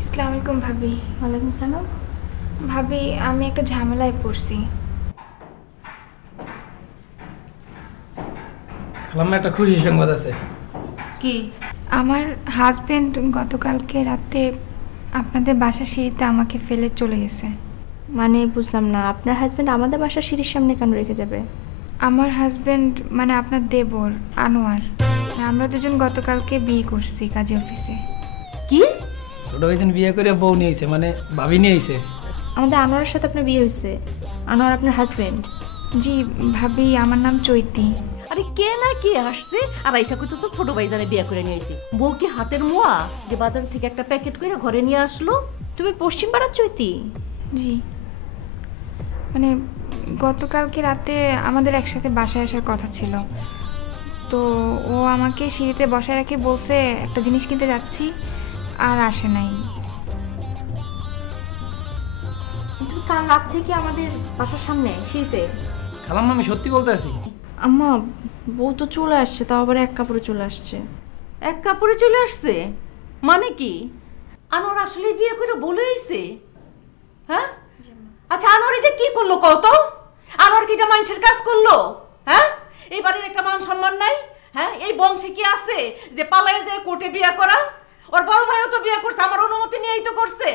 আসসালামু আলাইকুম ভাবি। ওয়ালাইকুম সালাম। ভাবি আমি একটা ঝামেলায় পড়ছি। খালাম্মা একটা খুশি সংবাদ আছে। কি? আমার হাজবেন্ড গতকালকে রাতে আপনাদের বাসার সিঁড়িতে আমাকে ফেলে চলে গেছে। মানে বুঝলাম না, আপনার হাজবেন্ড আমাদের বাসার সিঁড়ির সামনে কেন রেখে যাবে? আমার হাজবেন্ড মানে আপনার দেবর আনোয়ার, আমরা দুজন গতকালকে বিয়ে করছি কাজী অফিসে। কি? ছোট ভাইজান বিয়ে করে বউ নিয়ে আইছে, মানে ভাবি নিয়ে আইছে। আমাদের আনোয়ারের সাথে আপনার বিয়ে হয়েছে? আনোয়ার আপনার হাজবেন্ড? জি ভাবি, আমার নাম চৈতি। আরে কে না কে আসছে আর আইসা কইতেছ ছোট ভাইজানে বিয়ে করে নিয়ে আইছি। বউ কি হাতের মোয়া যে বাজার থেকে একটা প্যাকেট করে ঘরে নিয়ে আসলো? তুমি পশ্চিম পাড়ার চৈতি? জি, মানে গতকালকে রাতে আমাদের একসাথে বাসায় আসার কথা ছিল, তো ও আমাকে সিঁড়িতে বসায় রেখে বলছে একটা জিনিস কিনতে যাচ্ছি, আর আসে নাই। তুমি কাল রাত থেকে আমাদের বাসার সামনে সিঁড়িতে? খালাম্মা আমি সত্যি বলতে আছি। আম্মা, বউ তো চলে আসছে, তাও আবার এক কাপড়ে চলে আসছে। এক কাপড়ে চলে আসছে মানে কি? আনোয়ার আসলে বিয়ে করে বলে আইছে? হ্যাঁ, আচ্ছা আনোয়ার এটা কি করলো কও তো? আনোয়ার কি এটা মানুষের কাজ করলো? হ্যাঁ, এই বাড়ির একটা মান সম্মান নাই? হ্যাঁ, এই বংশে কি আছে যে পালায় যায় কোর্টে বিয়ে করা? ওর বড় ভাইও তো বিয়ে করছে, আমার অনুমতি নিয়েই তো করছে।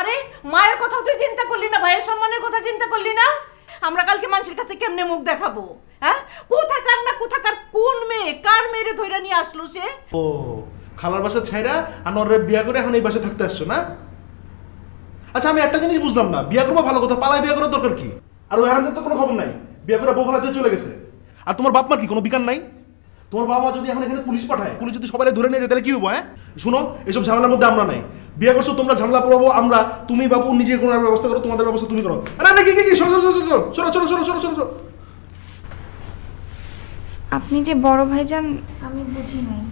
আরে মায়ের কথাও তুই চিন্তা করলি না, ভাইয়ের সম্মানের কথা চিন্তা করলি না? আমরা কালকে মানুষের কাছে কেমনে মুখ দেখাবো? হ্যাঁ, কোথাকার না কোথাকার কোন মেয়ে কার মেয়েরে ধইরা নিয়ে আসলো সে? ও খালার বাসা ছাইরা আনোয়ারের বিয়া করে এখন এই বাসায় থাকতে আসছো না? আচ্ছা আমি একটা জিনিস বুঝলাম না, বিয়া করবো ভালো কথা, পালায় বিয়া করার দরকার কি? আর ওই হারামজাদার তো কোনো খবর নাই, বিয়া করে বউ ফালাতে চলে গেছে। আর তোমার বাপ মার কি কোনো বিকার নাই? তোমার বাবা মা যদি এখন এখানে পুলিশ পাঠায়, পুলিশ যদি সবাই ধরে নিয়ে যায় তাহলে কি হবো? হ্যাঁ শুনো, এসব ঝামেলার মধ্যে আমরা নাই। বিয়ে করছো তোমরা, ঝামেলা পড়াবো আমরা, তুমি বাবু নিজে কোনো ব্যবস্থা করো, তোমাদের ব্যবস্থা তুমি করো। আরে কি কি কি সরো সরো সরো সরো সরো সরো সরো সরো। আপনি যে বড় ভাইজান, আমি বুঝি নাই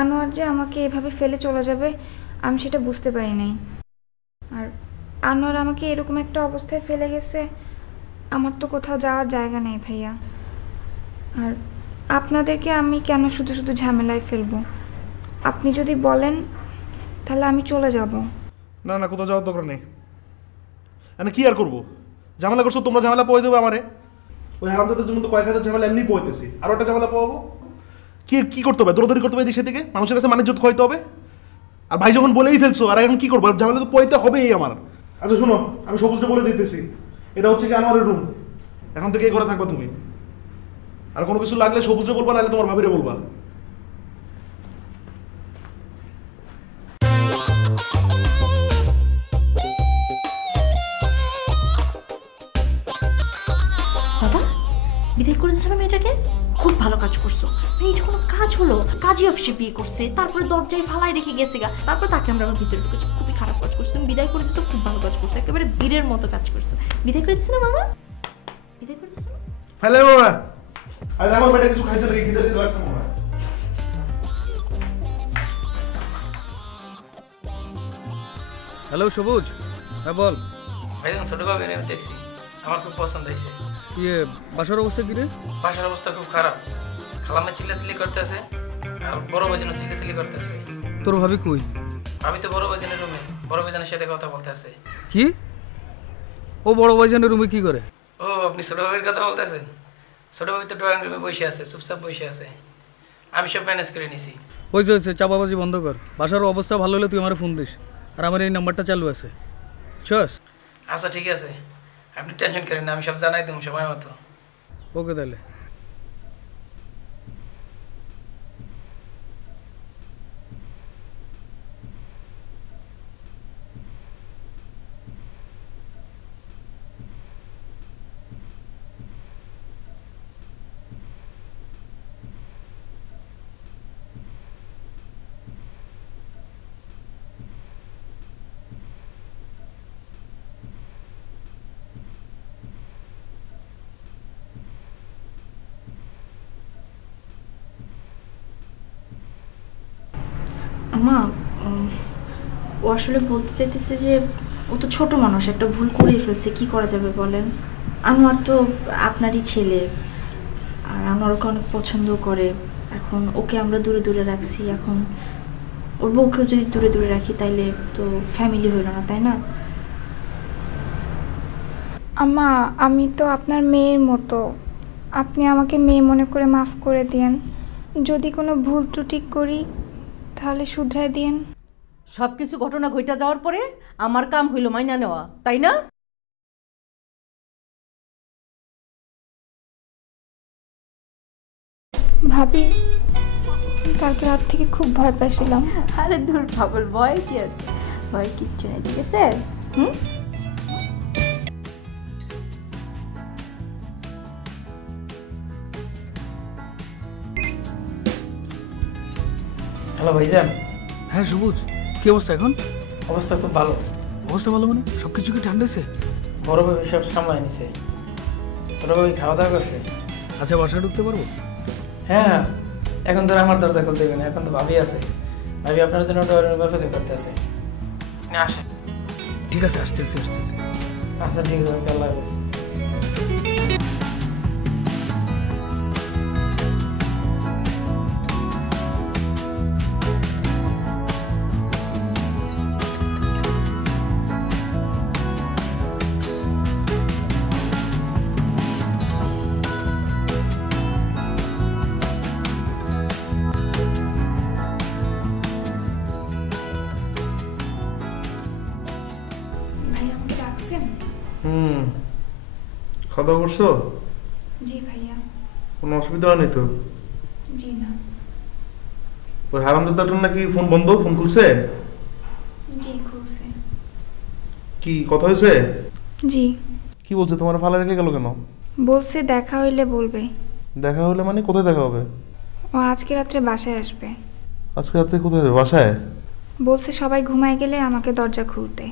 আনোয়ার যে আমাকে এভাবে ফেলে চলে যাবে, আমি সেটা বুঝতে পারি নাই। আর আনোয়ার আমাকে এরকম একটা অবস্থায় ফেলে গেছে, আমার তো কোথাও যাওয়ার জায়গা নেই ভাইয়া। আর আপনাদেরকে আমি কেন শুধু শুধু ঝামেলায় ফেলবো? আপনি যদি বলেন তাহলে আমি চলে যাব। না না, কোথাও যাওয়ার দরকার নেই। মানে কি আর করবো? ঝামেলা করছো তোমরা, ঝামেলা পয়ে দেবে আমারে। ওই হারামজাদার জন্য তো কয়েক হাজার ঝামেলা এমনি পয়েতেছি, আরো একটা ঝামেলা পাবো। কি কি করতে হবে? দৌড়দৌড়ি করতে হবে এদিকে সেদিকে, মানুষের কাছে মানিজ্যত খাইতে হবে। আর ভাই যখন বলেই ফেলছো, আর এখন কি করবো? ঝামেলা তো পয়েতে হবেই আমার। আচ্ছা শুনো, আমি সবুজটা বলে দিতেছি, এটা হচ্ছে কি আনোয়ারের রুম, এখন থেকে এই ঘরে থাকবা তুমি। আর কোনো কিছু লাগলে সবুজে বলবা, নাহলে তোমার ভাবিরে বলবা। বাবা, বিদায় করে দিচ্ছ না মেয়েটাকে? খুব ভালো কাজ করছো। মানে এটা কোনো কাজ হলো? কাজী অফিসে বিয়ে করছে, তারপরে দরজায় ফালাই রেখে গেছে গা, তারপর তাকে আমরা আমার ভিতরে ঢুকেছি। খুবই খারাপ কাজ করছো, তুমি বিদায় করে দিচ্ছ, খুব ভালো কাজ করছো, একেবারে বীরের মতো কাজ করছো। বিদায় করে দিচ্ছ না বাবা? বিদায় করে দিচ্ছ না? হ্যালো বাবা, আজ আমার বেটা কিছু খাইছে নাকি? খিদে দিতে লাগছে মনে হয়। হ্যালো সবুজ, হ্যাঁ বল। ভাইজান ছোট ভাবির আমি দেখছি, আমার খুব পছন্দ হয়েছে। ইয়ে বাসার অবস্থা কি রে? বাসার অবস্থা খুব খারাপ। খালাম্মা চিল্লাচিল্লি করতেছে, আর বড় ভাইজানও চিল্লাচিল্লি করতেছে। তোর ভাবি কই? আমি তো বড় ভাইজানের রুমে, বড় ভাইজানের সাথে কথা বলতেছে। কি? ও বড় ভাইজানের রুমে কি করে? ও আপনি ছোট ভাবির কথা বলতেছেন? ছোট ভাবি তো ড্রয়িং রুমে বসে আছে, চুপচাপ বসে আছে। আমি সব ম্যানেজ করে নিছি। হয়েছে চাপাবাজি বন্ধ কর। বাসার অবস্থা ভালো হলে তুই আমার ফোন দিস, আর আমার এই নাম্বারটা চালু আছে। চস। আচ্ছা ঠিক আছে, আপনি টেনশন করেন না, আমি সব জানাই দেবো সময় মতো। ওকে তাহলে। আমা, ও আসলে বলতে চাইতেছে যে ও তো ছোট মানুষ, একটা ভুল করেই ফেলছে, কি করা যাবে বলেন? আনোয়ার তো আপনারই ছেলে, আর আনোয়ার ওকে অনেক পছন্দ করে। এখন ওকে আমরা দূরে দূরে রাখছি, এখন ও ওর বউকেও যদি দূরে দূরে রাখি তাইলে তো ফ্যামিলি হইল না, তাই না? আম্মা, আমি তো আপনার মেয়ের মতো, আপনি আমাকে মেয়ে মনে করে মাফ করে দেন। যদি কোনো ভুল ত্রুটি করি তাহলে শুধরায় দিন। সব কিছু ঘটনা ঘইটা যাওয়ার পরে আমার কাম হইল মাইনা নেওয়া, তাই না? ভাবি, কালকে রাত থেকে খুব ভয় পাইছিলাম। আরে দূর পাগল, ভয় কি আছে? ভয় কিচ্ছু নেই, ঠিক আছে? হুম। হ্যালো ভাইজান, হ্যাঁ সবুজ, কি অবস্থা এখন? অবস্থা খুব ভালো। অবস্থা ভালো মানে সব কিছু কি ঠান্ডা হয়েছে? বড় ভাই সব সামলাই নিছে, ছোট ভাই খাওয়া দাওয়া করছে। আচ্ছা বাসায় ঢুকতে পারবো? হ্যাঁ, এখন তো আমার দরজা খুলতে হবে না, এখন তো ভাবি আছে। ভাবি আপনার জন্য ওটা অপেক্ষা করতে আছে, আপনি আসেন। ঠিক আছে, আসতেছি আসতেছি। আচ্ছা ঠিক আছে, আল্লাহ হাফেজ। ভাই আমাকে ডাকছেন? খাওয়া দাওয়া করছো? জি ভাইয়া। কোনো অসুবিধা নেই তো? জি না। ওই হারামজাদাটার নাকি ফোন বন্ধ, ফোন খুলছে? জি খুলছে। কি কথা হয়েছে? জি কি বলছে? তোমার ফালা রেখে গেল কেন? বলছে দেখা হইলে বলবে। দেখা হলে মানে কোথায় দেখা হবে? ও আজকে রাত্রে বাসায় আসবে। আজকে রাতে কোথায় যাবে? বাসায়? বলছে সবাই ঘুমায় গেলে আমাকে দরজা খুলতে।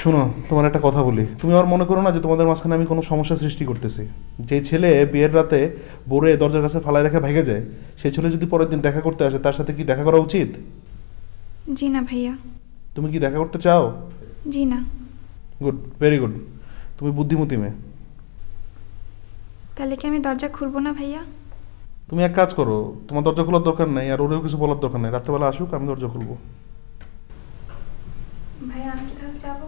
শোনো, তোমার একটা কথা বলি, তুমি আর মনে করো না যে তোমাদের মাঝখানে আমি কোনো সমস্যা সৃষ্টি করতেছি। যে ছেলে বিয়ের রাতে বোরে দরজার কাছে ফালায় রেখে ভেঙে যায়, সেই ছেলে যদি পরের দিন দেখা করতে আসে, তার সাথে কি দেখা করা উচিত? জি না ভাইয়া। তুমি কি দেখা করতে চাও? জি না। Good, very good. তুমি বুদ্ধিমতী মেয়ে। তাহলে কি আমি দরজা খুলবো না ভাইয়া? তুমি এক কাজ করো, তোমার দরজা খোলার দরকার নাই, আর ওরেও কিছু বলার দরকার নাই। রাত্রেবেলা আসুক, আমি দরজা খুলবো। ভাইয়া আমি কি তাহলে যাবো?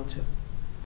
আচ্ছা।